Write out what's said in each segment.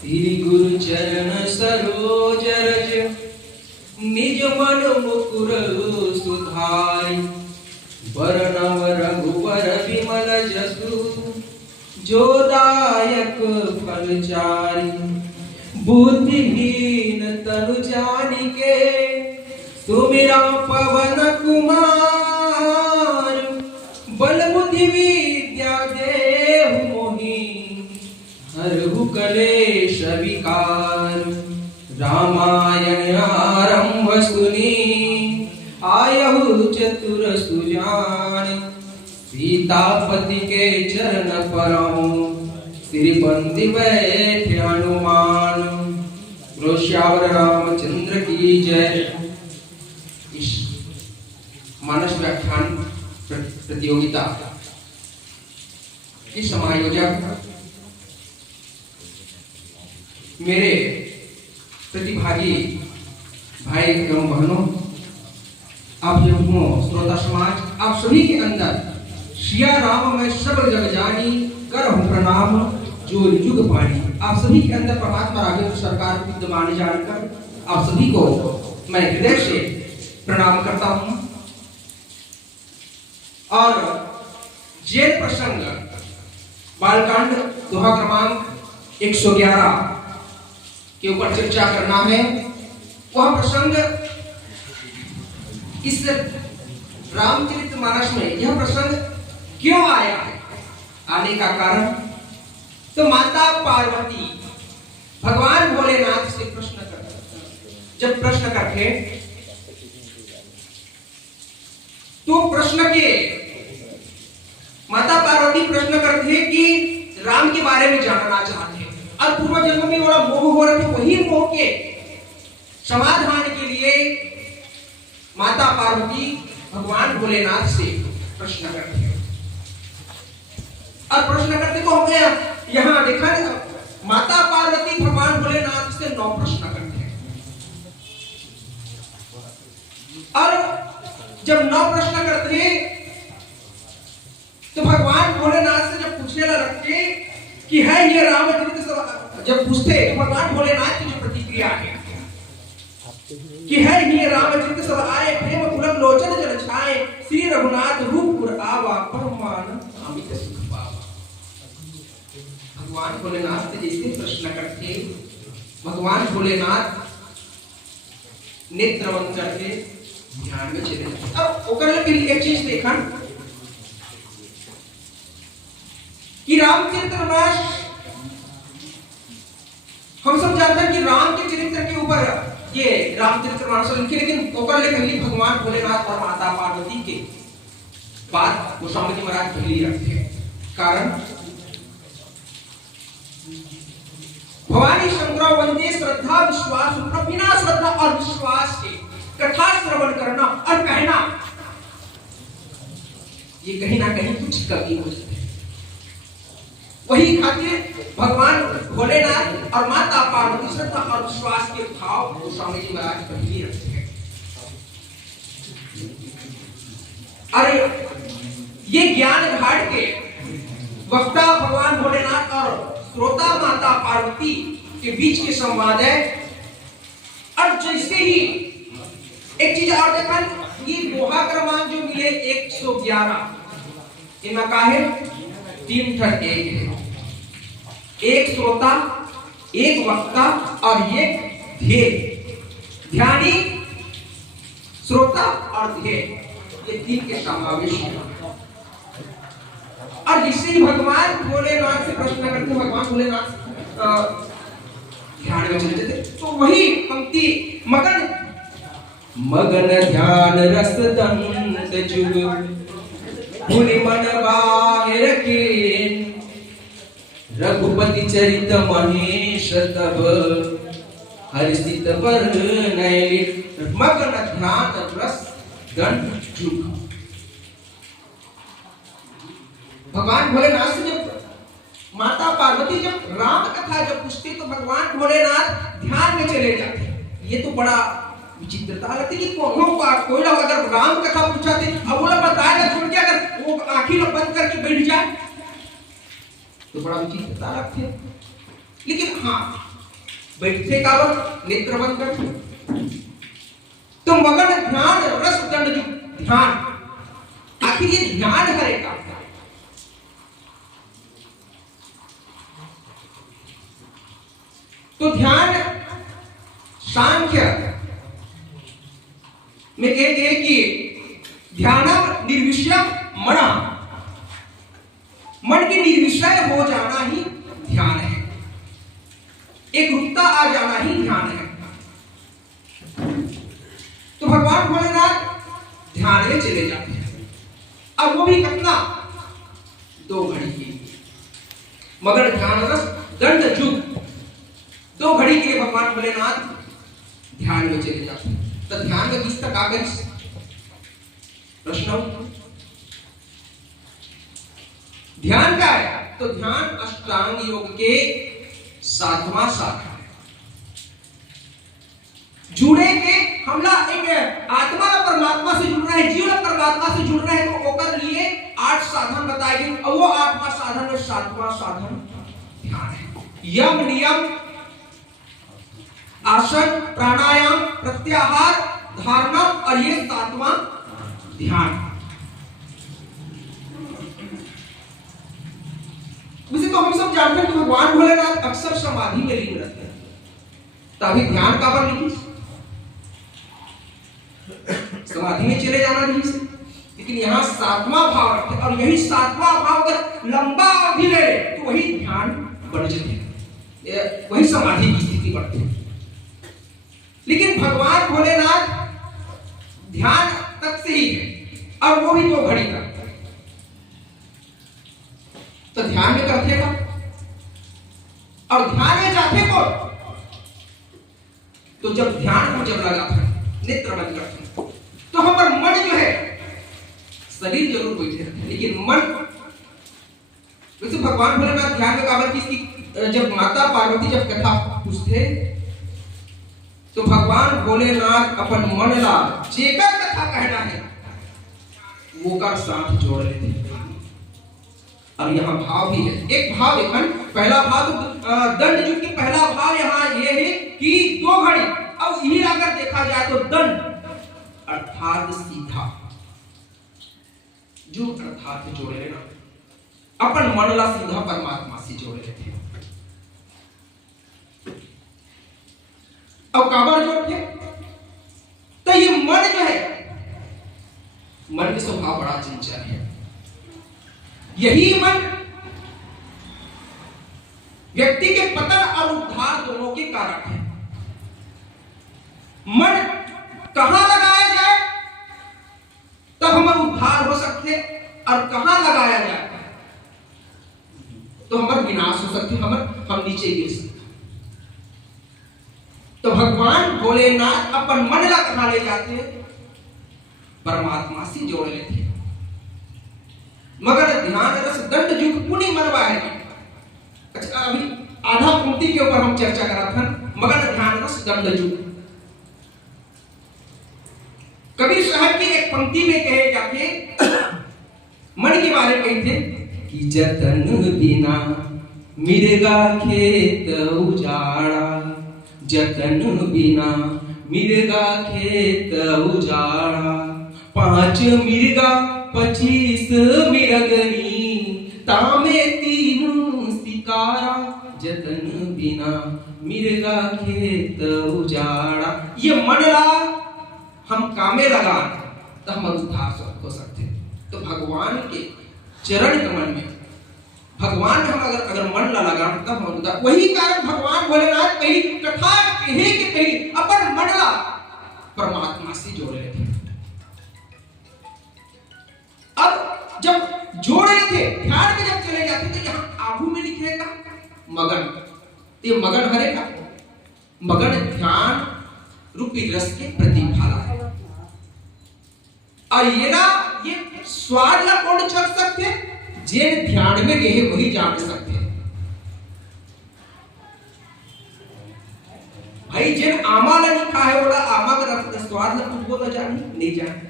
श्री गुरु चरण सरोज रज निज मन मुकुर सुधारि बरनव रघुवर विमल जसु जो दायक फलचारि बुद्धिहीन तनु जानिके सुमिरा पवन कुमार बल बुद्धि विद्या देहु मोहि हरहु कलेश विकार रामायण आरंभ सुनी आयहु चतुर सुजान सीतापति के चरण परम श्री बंदी बैठे हनुमान श्यावर रामचंद्र की जय। इस मानस व्याख्यान प्रतियोगिता के समायोजक मेरे प्रतिभागी भाई एवं बहनों, आप श्रोता समाज, आप सभी के अंदर सिया राम मैं सब जग जानी करहूं प्रणाम जो युग पानी। आप सभी के अंदर परमात्मा राघव सरकार विद्यमान जानकर आप सभी को मैं हृदय से प्रणाम करता हूं। और जेल प्रसंग बालकांड दोहा क्रमांक 111 के ऊपर चर्चा करना है। वह प्रसंग इस रामचरितमानस में यह प्रसंग क्यों आया है, आने का कारण तो माता पार्वती भगवान भोलेनाथ से प्रश्न करते, जब प्रश्न करते तो प्रश्न के माता पार्वती प्रश्न करते कि राम के बारे में जानना चाहते हैं और पूर्व जन्म में बड़ा मोह हो रहा था, वही मोह के समाधान के लिए माता पार्वती भगवान भोलेनाथ से प्रश्न करते हैं। और प्रश्न करते को हमें यहां देखा माता पार्वती भगवान भोलेनाथ से 9 प्रश्न करते हैं। और जब 9 प्रश्न करते हैं तो भगवान भोलेनाथ से जब पूछने लगते कि है ये रामचरित, जब पूछते तो भगवान भोलेनाथ की जो प्रतिक्रिया है कि है ये रामचरित सब आए प्रेम पुलक लोचन जल छाए श्री रघुनाथ रूप आवा परमान अमित सुख पावा। भगवान भोलेनाथ से जैसे प्रश्न करते भगवान भोलेनाथ नेत्र बंद करके ध्यान में चले जाते। अब ओकर के लिए एक चीज देखा कि रामचरितमानस हम सब जानते हैं कि राम के चरित्र के ऊपर ये रामचरितमानस लिखे, लेकिन ओकर लेके भगवान भोलेनाथ और माता पार्वती के बात गोस्वामी जी महाराज पहले रखते हैं। कारण भवानी शंकर वंदे श्रद्धा विश्वास, बिना श्रद्धा और विश्वास के कथा श्रवण करना और कहना ये कहीं ना कहीं कुछ कमी हो जाती है। वही खातिर भगवान भोलेनाथ और माता पार्वती श्रद्धा और विश्वास के भाव गोस्वामी जी महाराज पहले रखते हैं। अरे ये ज्ञान घाट के वक्ता भगवान भोलेनाथ और श्रोता माता पार्वती के बीच के संवाद है। और जैसे ही एक चीज और देखा, ये दोहा क्रमांक जो मिले 111 इनका का है 3 ठन एक है, एक श्रोता, एक वक्ता और एक ध्येय, ध्यानी, श्रोता और ध्येय, ये 3 के समावेश है। और जिससे ही भगवान भोलेनाथ से प्रश्न करते भगवान भोलेनाथ ध्यान में चले जाते। तो वही पंक्ति मगन मगन ध्यान रस दंत जुग भूलि मन बाहिर के रघुपति चरित महेश तब हरिसित पर नयन मगन ध्यान रस दंत जुग। भगवान भोलेनाथ से जब माता पार्वती जब राम कथा जब पूछती तो भगवान भोलेनाथ ध्यान में चले जाते। ये तो बड़ा विचित्रता लगती कि कोई लोग अगर राम कथा पूछाते अब वो लोग बताएगा छोड़ के अगर वो आंखें बंद करके बैठ जाए तो बड़ा विचित्रता लगती है। लेकिन हाँ बैठे काबर नेत्र बंद कर। तो मगन ध्यान रस दंड जो ध्यान, आखिर ये ध्यान करेगा। तो ध्यान सांख्य में कहे गए कि ध्यान निर्विषयम मना, मन के निर्विषय हो जाना ही ध्यान है, एक रुकता आ जाना ही ध्यान है। तो भगवान भोलेनाथ ध्यान में चले जाते हैं। अब वो भी कितना, 2 घड़ी की मगर ध्यान रस दंड जुग, 2 घड़ी के लिए भगवान भोलेनाथ ध्यान में चले जाते हैं। तो ध्यान में किस तक आ गए प्रश्न? ध्यान क्या है? तो ध्यान अष्टांग योग के 7वां शाखा है। जुड़ेंगे हमला एक आत्मा और परमात्मा से जुड़ना है, जीव और परमात्मा से जुड़ना है, तो ओकर लिए 8 साधन बताए गए और वो 8वां साधन और 7वां साधन ध्यान है। यम नियम, आसन, प्राणायाम, प्रत्याहार, धारणा और ये 7वां ध्यान। वैसे तो हम सब जानते हैं कि भगवान भोलेनाथ अक्सर समाधि में लीन रहते हैं, तभी ध्यान का पर लिखी समाधि में चले जाना नहीं से, लेकिन यहाँ 7वां भाव रखते और यही 7वां भाव अगर लंबा अवधि ले तो वही ध्यान बढ़ जाते, वही समाधि की स्थिति बढ़ती है। लेकिन भगवान भोलेनाथ ध्यान तक से ही है और वो भी 2 घड़ी तक। तो ध्यान में करते का और ध्यान में जाते को, तो जब ध्यान को जब लगाते हैं, नेत्र बंद करते हैं, तो हमारा मन जो है, शरीर जरूर बैठे रहते हैं लेकिन मन, वैसे भगवान भोलेनाथ ध्यान में काबर की, जब माता पार्वती जब कथा पूछते तो भगवान भोलेनाथ अपन मन ला जेकर कथा कहना है वो का साथ जोड़ लेते हैं। और यहाँ भाव भी है, एक भाव देखन, पहला भाव दंड युग की पहला भाव यहाँ ये है कि 2 घड़ी, अब यही अगर देखा जाए तो दंड अर्थात सीधा, जो अर्थात जोड़े लेना, अपन मन ला सीधा परमात्मा से जोड़े लेते हैं। अब काबर जोड़ते, तो ये मन जो है, मन के स्वभाव बड़ा चंचल है। यही मन व्यक्ति के पतन और उद्धार दोनों के कारक है। मन कहां लगाया जाए तब हमारा उद्धार हो सकते, और कहां लगाया जाए तो हमारा विनाश हो सकते, हम नीचे गिर सकते। तो भगवान भोलेनाथ अपन मन ला कहां ले जाते, परमात्मा से जोड़ लेते हैं। मगर ध्यान रस दंड युग पुण्य मनवा है। अच्छा, अभी आधा पंक्ति के ऊपर हम चर्चा करा था, मगर ध्यान रस दंड युग। कबीर साहब की एक पंक्ति में कहे जाके मन के बारे में कहते कि जतन बिना मिर्गा खेत उजाड़ा, जतन बिना मिर्गा खेत उजाड़ा, 5 मिर्गा 25 मिरगनी, तामे 3 शिकारा, जतन बिना मिर्गा खेत उजाड़ा। ये मन ला हम कामे लगा तो हम उद्धार हो सकते। तो भगवान के चरण कमल में, भगवान में हम अगर मन ला लगा तब हम उद्धार। वही कारण भगवान भोलेनाथ कही कथा कहे कि कही अपन मन ला परमात्मा से जोड़ लेते। अब जब जोड़ लेते, ध्यान में जब चले जाते, तो यहाँ आगू में लिखेगा मगन। ये मगन हरेगा, मगन ध्यान रूपी रस के प्रतिफल है। और ये ना, ये स्वाद ला कौन चख सकते, जे ध्यान में गए वही जान सकते हैं। भाई जिन आमा ला नहीं खाए बोला, आमा का रस स्वाद ला कुछ बोला जाने नहीं जाने।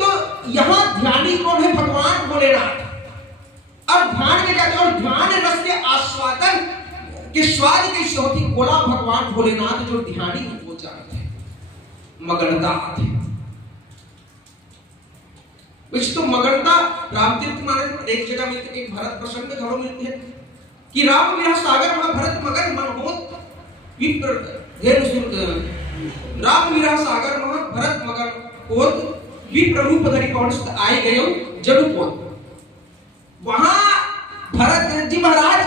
तो यहां ध्यानी कौन है, भगवान भोलेनाथ। और ध्यान में जाते और ध्यान रस के आस्वादन कि स्वाद कैसे होती, बोला भगवान भोलेनाथ जो ध्यानी वो जानते हैं, मगनता आती है। तो मगनता रामतीर्थ महाराज एक जगह मिलते, एक भरत प्रसंग में घरों मिलते हैं कि राम विरह सागर वहां भरत मगन मन होत विप्र राम विरह सागर वहां भरत मगन होत विप्र रूप धरि पौंस्त आए गयो जडुपोत। वहां भरत जी महाराज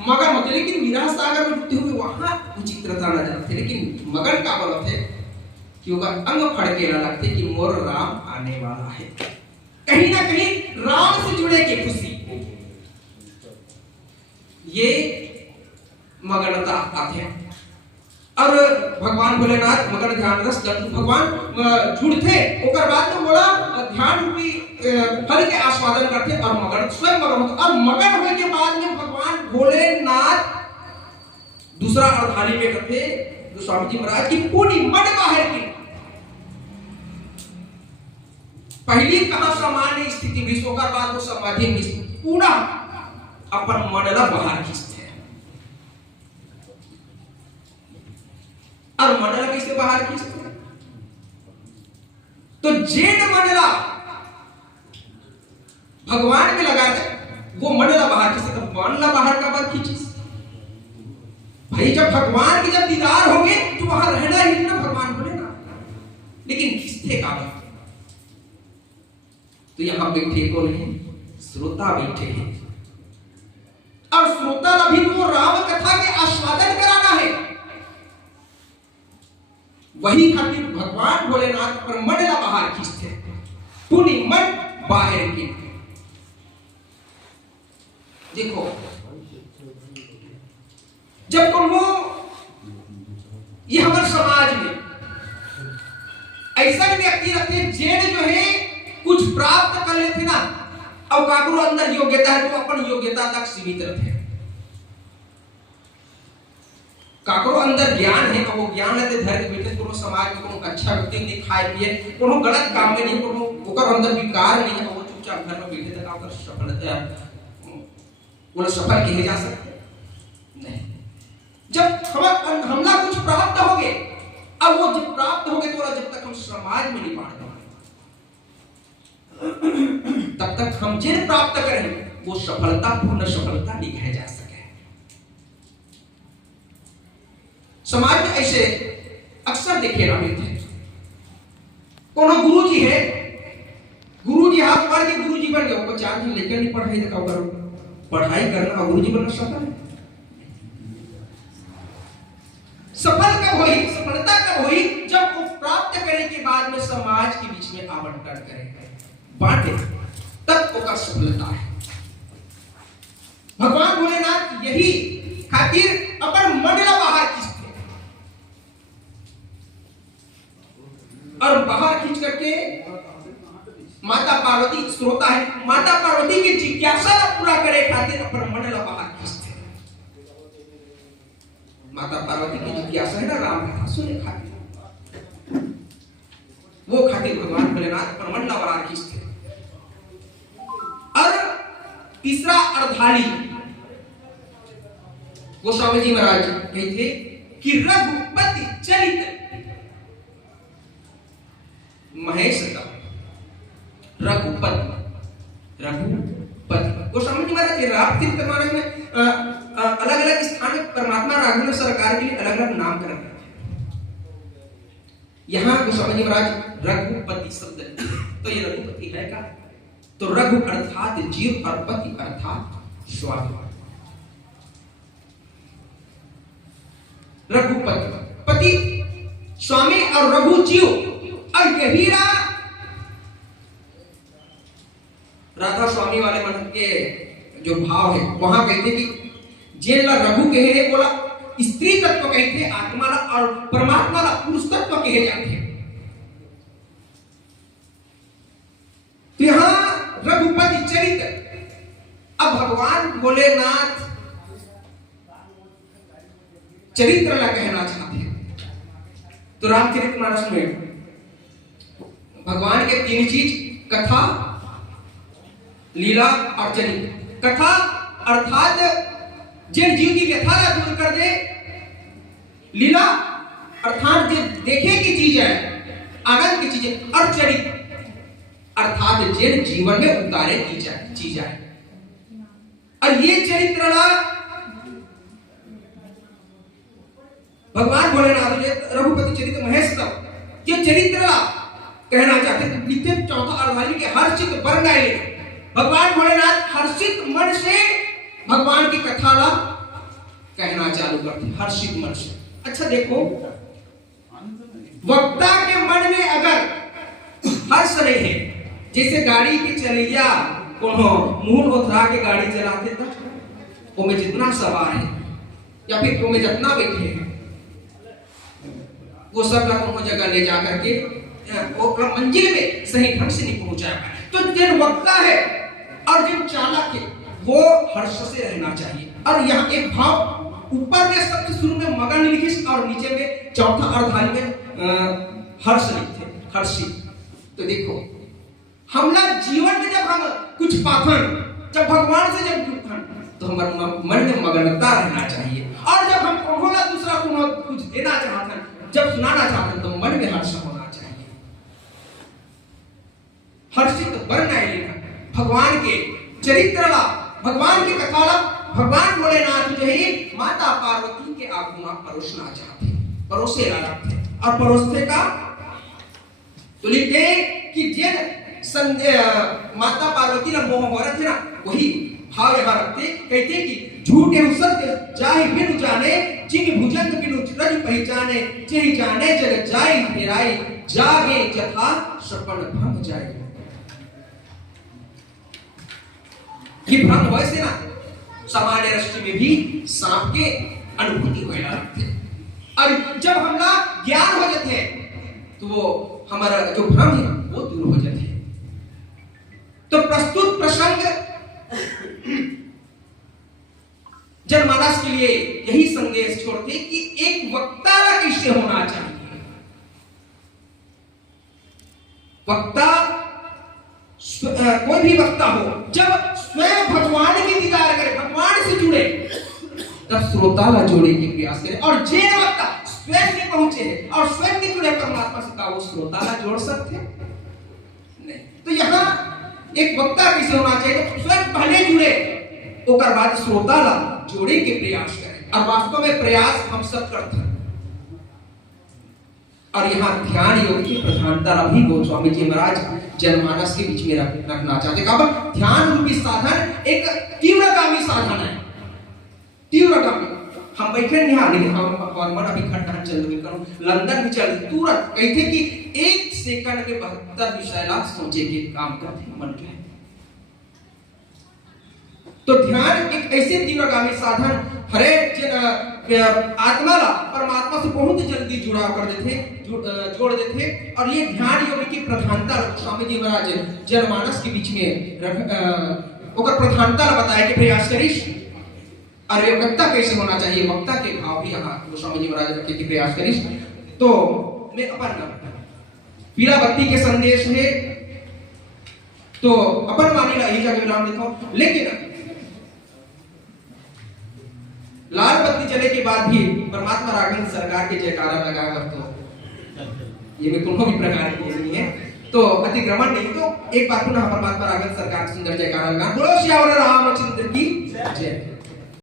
मगन होते, लेकिन विरह सागर में डूबते हुए वहां विचित्रता न जाते, लेकिन मगन का बल थे कि उनका अंग फड़के न लगते कि मोर राम आने वाला है। कहीं ना कहीं राम से जुड़े की खुशी, ये मगनता आते हैं। और भगवान भोलेनाथ मगन ध्यान रस भगवान जुड़ते ओकर बाद में बोला ध्यान रूपी फल के आस्वादन करते और मगन स्वयं मगन होते। और मगन होने के बाद में भगवान भोलेनाथ दूसरा अर्धाली में करते स्वामी जी महाराज की पूरी मन बाहर की पहली कहा सामान्य स्थिति विश्वकर बाद वो समाधि में पूरा अपन मनला बाहर खींचते हैं। और मनला कैसे बाहर खींचते हैं? तो जेन मनला भगवान में लगा दे वो मनला बाहर खींचते, तो मनला बाहर का बात खींची भाई। जब भगवान की जब दीदार होंगे तो वहां रहना ही ना भगवान बोले ना, लेकिन खींचते का बात। तो यहां बैठे कौन है? श्रोता बैठे हैं, और श्रोता अभी तो राम कथा के आस्वादन कराना है। वही खातिर भगवान भोलेनाथ पर मनला बाहर खींचते, पूरी मन बाहर की। देखो जब को ये हमारे समाज में ऐसा व्यक्ति रहते जेन जो है कुछ प्राप्त कर लेते ना, अब काकरो अंदर योग्यता है तो अपन योग्यता तक सीमित रहते हैं। काकरो अंदर ज्ञान है तो वो ज्ञान लेते धर के बैठे, कोनो समाज में कोनो अच्छा व्यक्ति नहीं खाए पिए, कोनो गलत काम में नहीं, कोनो ओकर अंदर विकार नहीं है, वो चुपचाप घर में बैठे तक ओकर सफलता वो सफल किए जा सकते नहीं। जब हमला कुछ प्राप्त हो गए, अब वो जब प्राप्त हो गए तो जब तक हम समाज में नहीं बांट तब तक हम जिन प्राप्त करें वो सफलता पूर्ण सफलता नहीं कह जा सके। समाज में ऐसे अक्सर देखे ना मिलते हैं। कोनो गुरु जी है, गुरु जी हाथ मार के गुरु जी बन गए, वो 4 दिन लेकर नहीं पढ़ाई दिखाओ करो, पढ़ाई करना और गुरु जी बनना सफल है। सफल कब हुई, सफलता कब हुई? जब वो प्राप्त करने के बाद में समाज के बीच में आवंटन करें, बांटे, तब उसका सफलता है। भगवान भोलेनाथ यही खातिर अपन मंडला बाहर खींचते और बाहर खींच करके माता पार्वती श्रोता है, माता पार्वती की जिज्ञासा का पूरा करे खातिर अपन मंडला बाहर खींचते। माता पार्वती की जिज्ञासा है ना राम कथा सुने खातिर, वो खातिर भगवान भोलेनाथ अपन मंडला बाहर खींचते। और तीसरा अर्धाली गोस्वामी जी महाराज कहते कि रघुपति चरित महेश का रघुपति गोस्वामी जी महाराज राम तीर्थ महाराज में अलग अलग स्थान में परमात्मा राघव सरकार के लिए अलग अलग नामकरण करते हैं। यहां गोस्वामी जी महाराज रघुपति शब्द, तो ये रघुपति है का? तो रघु अर्थात जीव और पति अर्थात स्वामी। रघुपति पति स्वामी और रघु जीव। और यही राधा स्वामी वाले मन के जो भाव है वहां कहते कि जेला रघु कहे बोला स्त्री तत्व कहते, आत्मा ला और परमात्मा ला पुरुष तत्व कहे जाते हैं। तो यहां रघुपति चरित्र, अब भगवान भोलेनाथ चरित्र ला कहना चाहते हैं। तो रामचरितमानस में भगवान के 3 चीज, कथा, लीला और चरित्र। कथा अर्थात जिन जीव की व्यथा ला दूर कर दे, लीला अर्थात जो देखे की चीज है, आनंद की चीज है, और चरित्र अर्थात जिन जीवन में उतारे की चीज है। और ये चरित्र भगवान भोलेनाथ रघुपति चरित्र महेश तब ये चरित्र कहना चाहते थे। नित्य चौथा अर्धाली के हर्षित वर्ण आए, भगवान भोलेनाथ हर्षित मन से भगवान की कथा ला कहना चालू करते, हर्षित मन से। अच्छा देखो, वक्ता के मन में अगर हर्ष नहीं है, जैसे गाड़ी के चलैया को मुंह उठा के गाड़ी चलाते था, वो में जितना सवार है या फिर वो में जितना बैठे हैं, वो सब लोग जगह ले जाकर के वो मंजिल में सही ढंग से नहीं पहुंचा पाए। तो जिन वक्ता है और जिन चालक है, वो हर्ष से रहना चाहिए। और यहाँ एक भाव ऊपर में सबसे शुरू में मगन लिखित और नीचे में चौथा अर्धाली में हर्ष लिखते, हर्षी। तो देखो, हमला जीवन में जब हम कुछ पाथन, जब भगवान से जब जुड़न, तो हमारे मन में मगनता रहना चाहिए। और जब हम कोहला दूसरा को कुछ देना चाहते हैं, जब सुनाना चाहते हैं, तो मन में हर्ष होना चाहिए। हर्षित वर्ण है लेना, भगवान के चरित्र ला, भगवान की कथा ला, भगवान भोलेनाथ जो है माता पार्वती के आगू में परोसना चाहते, परोसे ला रखते। और परोसते का तो लिखते कि जिन माता पार्वती ला मोह हो रहे थे ना, वही भाव यहाँ रखते, कहते कि झूठे सत्य जाहि बिनु जाने, जिन भुजंग बिनु रज पहचाने, जेहि जाने जग जाय फेराई, जागे जथा सपन भ्रम जाए। ये भ्रम वैसे ना सामान्य दृष्टि में भी सांप के अनुभूति होना लगते, और जब हमला ज्ञान हो जाते तो वो हमारा जो भ्रम है वो दूर हो जाते। तो प्रस्तुत प्रसंग जनमानस के लिए यही संदेश छोड़ते कि एक वक्ता कैसे होना चाहिए। वक्ता कोई भी वक्ता हो, जब स्वयं भगवान की दीदार करे, भगवान से जुड़े, तब श्रोता ला जोड़े के प्रयास करे। और जे वक्ता स्वयं नहीं पहुंचे है और स्वयं नहीं जुड़े परमात्मा से, का वो श्रोता ला जोड़ सकते नहीं। तो यहाँ एक वक्ता कैसे होना चाहिए, तो स्वयं पहले जुड़े, ओकर बाद श्रोता ला जोड़े के प्रयास करें। और वास्तव में प्रयास हम सब करते हैं। और यहाँ ध्यान योग की प्रधानता अभी गोस्वामी जी महाराज जनमानस के बीच में रखना चाहते। कब ध्यान रूपी साधन एक तीव्रगामी साधन है, तीव्रगामी। हम बैठे यहाँ नहीं, हम और मन अभी खट्टा चल रही करूं, लंदन भी चल तुरंत कहते कि 1 सेकंड के 72 विषय ला सोचे के काम करते मन के। तो ध्यान एक ऐसे तीव्रगामी साधन हरे आत्मा ला परमात्मा से बहुत जल्दी जुड़ाव कर देते, जोड़ देते। और ये ध्यान योग की प्रधानता स्वामी जी महाराज जनमानस के बीच में ओकर प्रधानता बताया कि प्रयास करिश। और ये वक्ता कैसे होना चाहिए, वक्ता के भाव भी यहाँ स्वामी जी महाराज रखे कि प्रयास करिश। तो मैं अपन पीला बत्ती के संदेश है तो अपन मानी ला यही जगह विराम देता हूँ। लेकिन लाल बत्ती चले के बाद भी परमात्मा राघवेंद्र सरकार के जयकारा लगाकर, तो ये में कोनो भी प्रकार की नहीं है, तो अतिक्रमण नहीं। तो एक बार पुनः परमात्मा राघवेंद्र सरकार सुंदर जयकारा लगा। बोलो श्यावर रामचंद्र की जय।